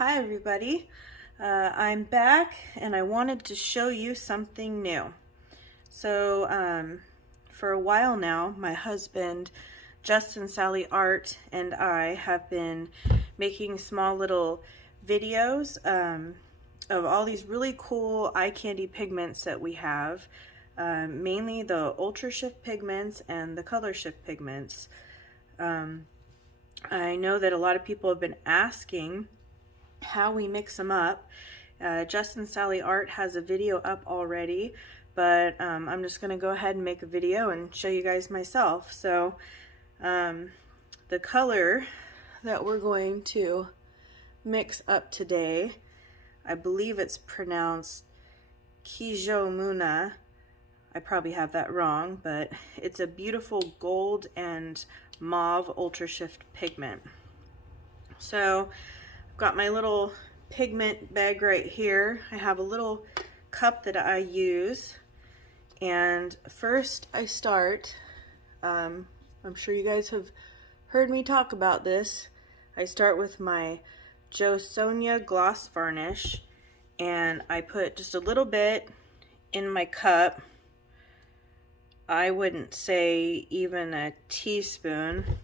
Hi everybody, I'm back and I wanted to show you something new. So for a while now, my husband Justin Sally Art and I have been making small little videos of all these really cool eye candy pigments that we have, mainly the Ultra Shift pigments and the Color Shift pigments. I know that a lot of people have been asking how we mix them up. Justin Sally Art has a video up already, but I'm just going to go ahead and make a video and show you guys myself. So the color that we're going to mix up today, I believe it's pronounced Kijomuna. I probably have that wrong, but it's a beautiful gold and mauve Ultra Shift pigment. So got my little pigment bag right here. I have a little cup that I use, and first I start, I'm sure you guys have heard me talk about this, I start with my Jo Sonia gloss varnish, and I put just a little bit in my cup. I wouldn't say even a teaspoon,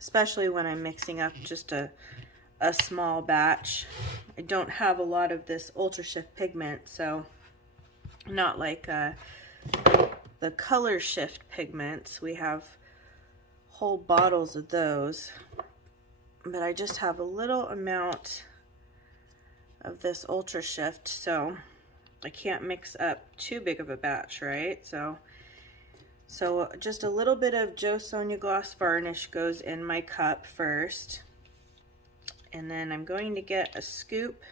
especially when I'm mixing up just a small batch. I don't have a lot of this Ultra Shift pigment, so not like the Color Shift pigments. We have whole bottles of those, but I just have a little amount of this Ultra Shift, so I can't mix up too big of a batch, right? So just a little bit of Jo Sonia gloss varnish goes in my cup first. And then I'm going to get a scoop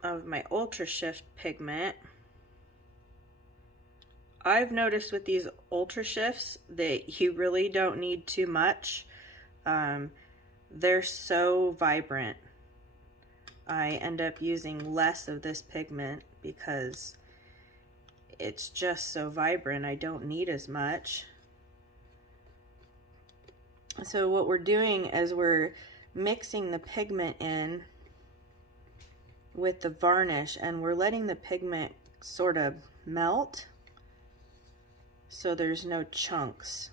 of my Ultra Shift pigment. I've noticed with these Ultra Shifts that you really don't need too much. They're so vibrant. I end up using less of this pigment because it's just so vibrant. I don't need as much. So what we're doing is we're mixing the pigment in with the varnish, and we're letting the pigment sort of melt so there's no chunks.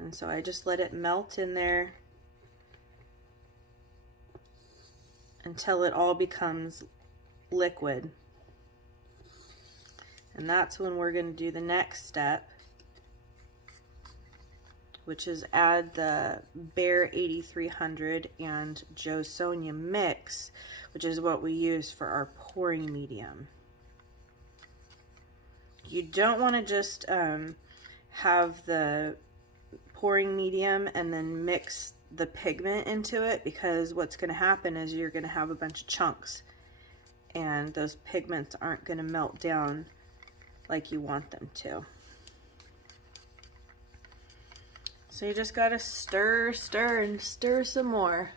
And so I just let it melt in there until it all becomes liquid. And that's when we're going to do the next step, which is add the Bare 8300 and Jo Sonia mix, which is what we use for our pouring medium. You don't want to just have the pouring medium and then mix the pigment into it, because what's going to happen is you're going to have a bunch of chunks, and those pigments aren't going to melt down like you want them to. So you just gotta stir, stir, and stir some more.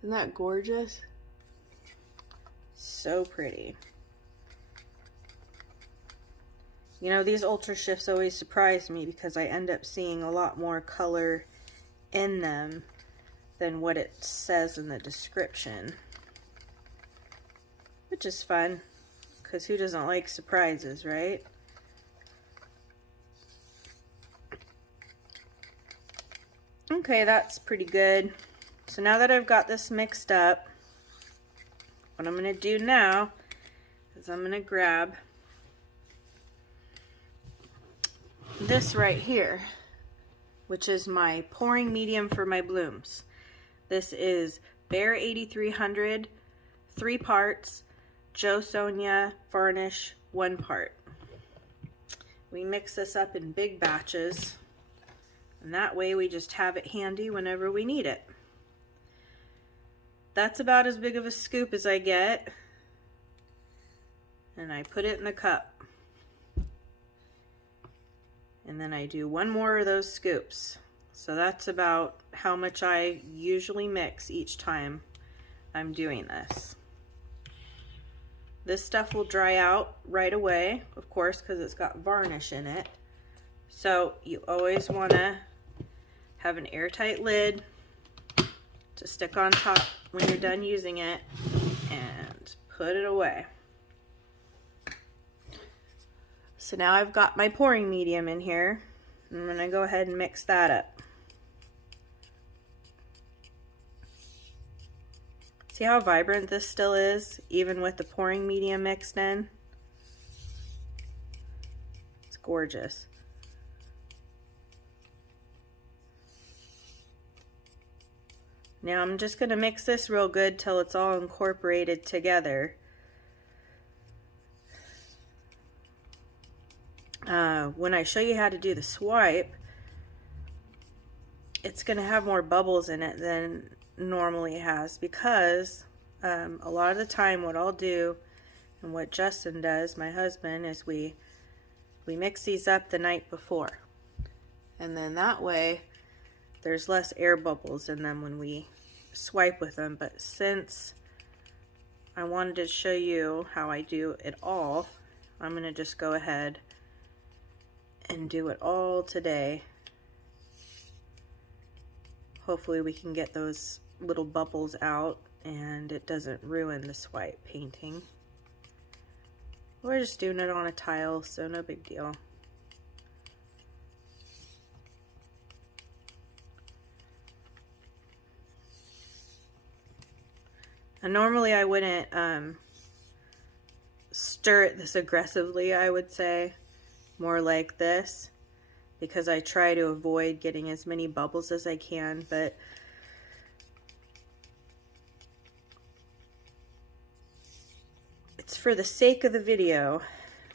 Isn't that gorgeous? So pretty. You know, these Ultra Shifts always surprise me because I end up seeing a lot more color in them than what it says in the description. Which is fun, because who doesn't like surprises, right? Okay, that's pretty good. So now that I've got this mixed up, what I'm going to do now is I'm going to grab this right here, which is my pouring medium for my blooms. This is Bare 8300, 3 parts, Jo Sonia varnish, 1 part. We mix this up in big batches, and that way we just have it handy whenever we need it. That's about as big of a scoop as I get. And I put it in the cup. And then I do 1 more of those scoops. So that's about how much I usually mix each time I'm doing this. This stuff will dry out right away, of course, because it's got varnish in it. So you always want to have an airtight lid to stick on top when you're done using it, and put it away. So now I've got my pouring medium in here. I'm going to go ahead and mix that up. See how vibrant this still is, even with the pouring medium mixed in? It's gorgeous. Now I'm just going to mix this real good till it's all incorporated together. When I show you how to do the swipe, it's going to have more bubbles in it than normally has, because a lot of the time what I'll do, and what Justin does, my husband, is we mix these up the night before, and then that way there's less air bubbles in them when we swipe with them. But since I wanted to show you how I do it all, I'm going to just go ahead and do it all today. Hopefully we can get those little bubbles out and it doesn't ruin the swipe painting. We're just doing it on a tile, so no big deal. And normally I wouldn't stir it this aggressively, I would say. More like this, because I try to avoid getting as many bubbles as I can, but it's for the sake of the video.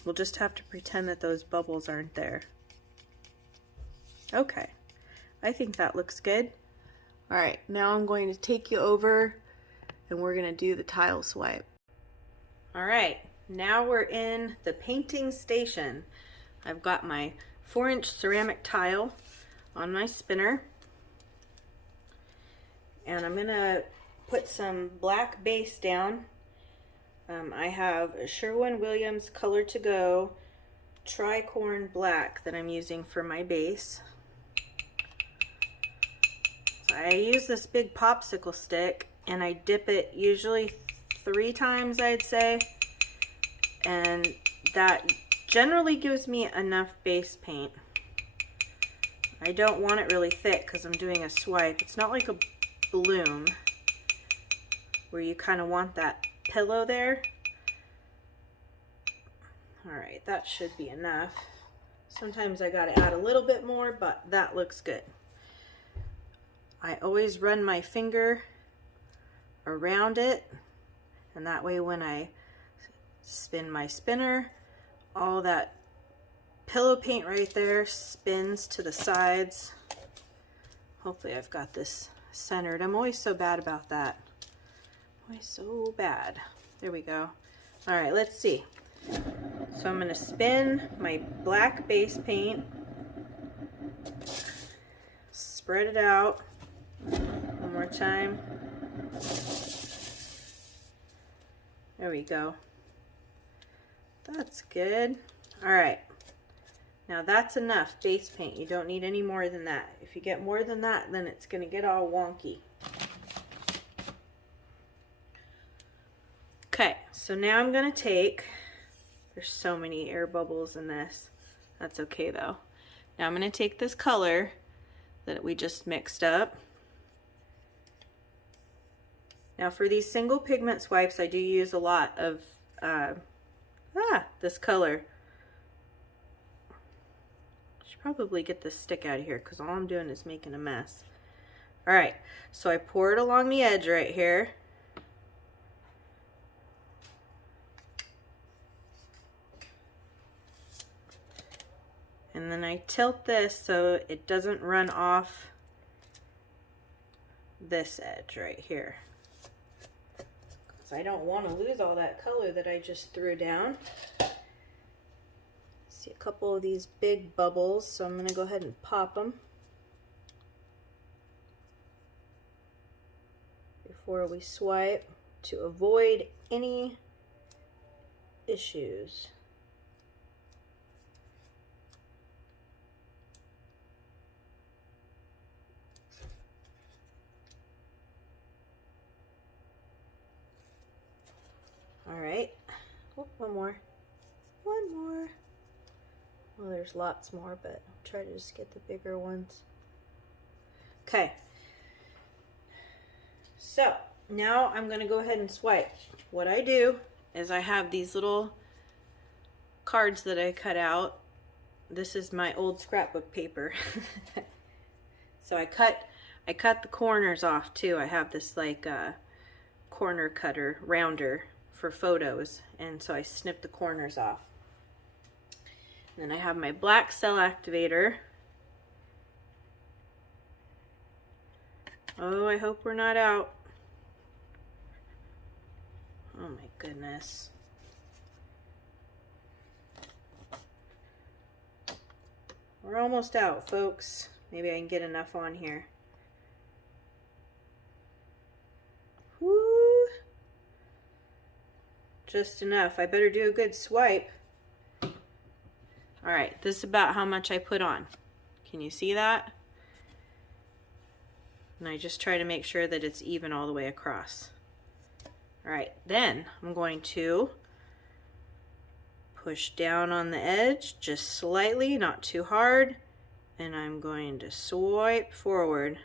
We'll just have to pretend that those bubbles aren't there. Okay, I think that looks good. All right, now I'm going to take you over and we're going to do the tile swipe. All right, now we're in the painting station. I've got my 4-inch ceramic tile on my spinner, and I'm gonna put some black base down. I have a Sherwin-Williams Color to Go Tricorn Black that I'm using for my base. So I use this big popsicle stick and I dip it usually 3 times, I'd say, and that generally gives me enough base paint. I don't want it really thick because I'm doing a swipe. It's not like a bloom where you kind of want that pillow there. Alright, that should be enough. Sometimes I gotta add a little bit more, but that looks good. I always run my finger around it, and that way when I spin my spinner, all that pillow paint right there spins to the sides. Hopefully I've got this centered. I'm always so bad about that. Always so bad. There we go. All right, let's see. So I'm gonna spin my black base paint, spread it out one more time. There we go. That's good. All right, now that's enough base paint. You don't need any more than that. If you get more than that, then it's gonna get all wonky. Okay, so now I'm gonna take, there's so many air bubbles in this. That's okay though. Now I'm gonna take this color that we just mixed up. Now for these single pigment swipes, I do use a lot of this color. Should probably get this stick out of here because all I'm doing is making a mess. All right, so I pour it along the edge right here. And then I tilt this so it doesn't run off this edge right here. I don't want to lose all that color that I just threw down. See a couple of these big bubbles, so I'm going to go ahead and pop them before we swipe to avoid any issues. All right. Oh, one more. One more. Well, there's lots more, but I'll try to just get the bigger ones. Okay. So now I'm going to go ahead and swipe. What I do is I have these little cards that I cut out. This is my old scrapbook paper. So I cut the corners off too. I have this like corner cutter, rounder for photos, and so I snip the corners off. And then I have my black cell activator. Oh, I hope we're not out. Oh my goodness. We're almost out, folks. Maybe I can get enough on here. Woo! Just enough. I better do a good swipe. All right, this is about how much I put on. Can you see that? And I just try to make sure that it's even all the way across. All right, then I'm going to push down on the edge just slightly, not too hard, and I'm going to swipe forward.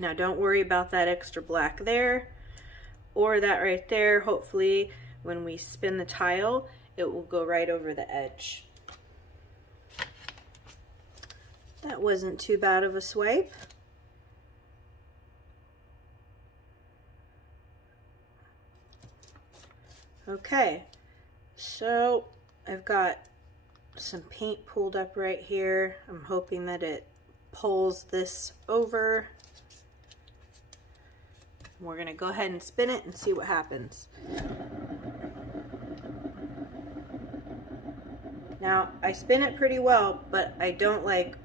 Now don't worry about that extra black there or that right there. Hopefully when we spin the tile, it will go right over the edge. That wasn't too bad of a swipe. Okay, so I've got some paint pulled up right here. I'm hoping that it pulls this over. We're gonna go ahead and spin it and see what happens. Now, I spin it pretty well, but I don't like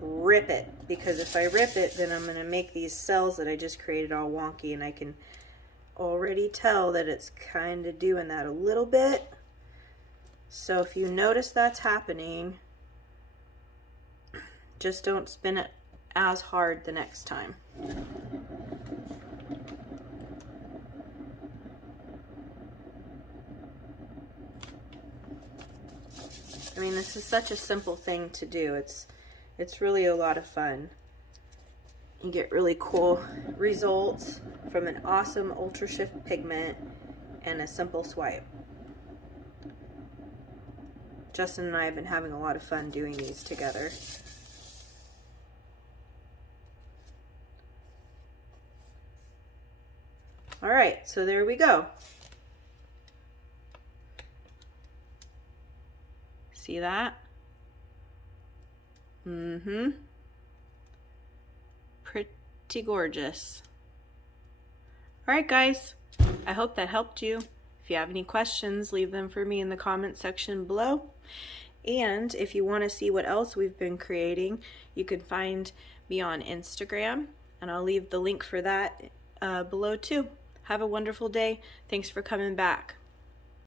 rip it, because if I rip it, then I'm gonna make these cells that I just created all wonky, and I can already tell that it's kind of doing that a little bit. So if you notice that's happening, just don't spin it as hard the next time. I mean, this is such a simple thing to do. It's really a lot of fun. You get really cool results from an awesome Ultra Shift pigment and a simple swipe. Justin and I have been having a lot of fun doing these together. All right, so there we go. See that? Mm-hmm. Pretty gorgeous. All right, guys. I hope that helped you. If you have any questions, leave them for me in the comment section below. And if you want to see what else we've been creating, you can find me on Instagram, and I'll leave the link for that below too. Have a wonderful day. Thanks for coming back.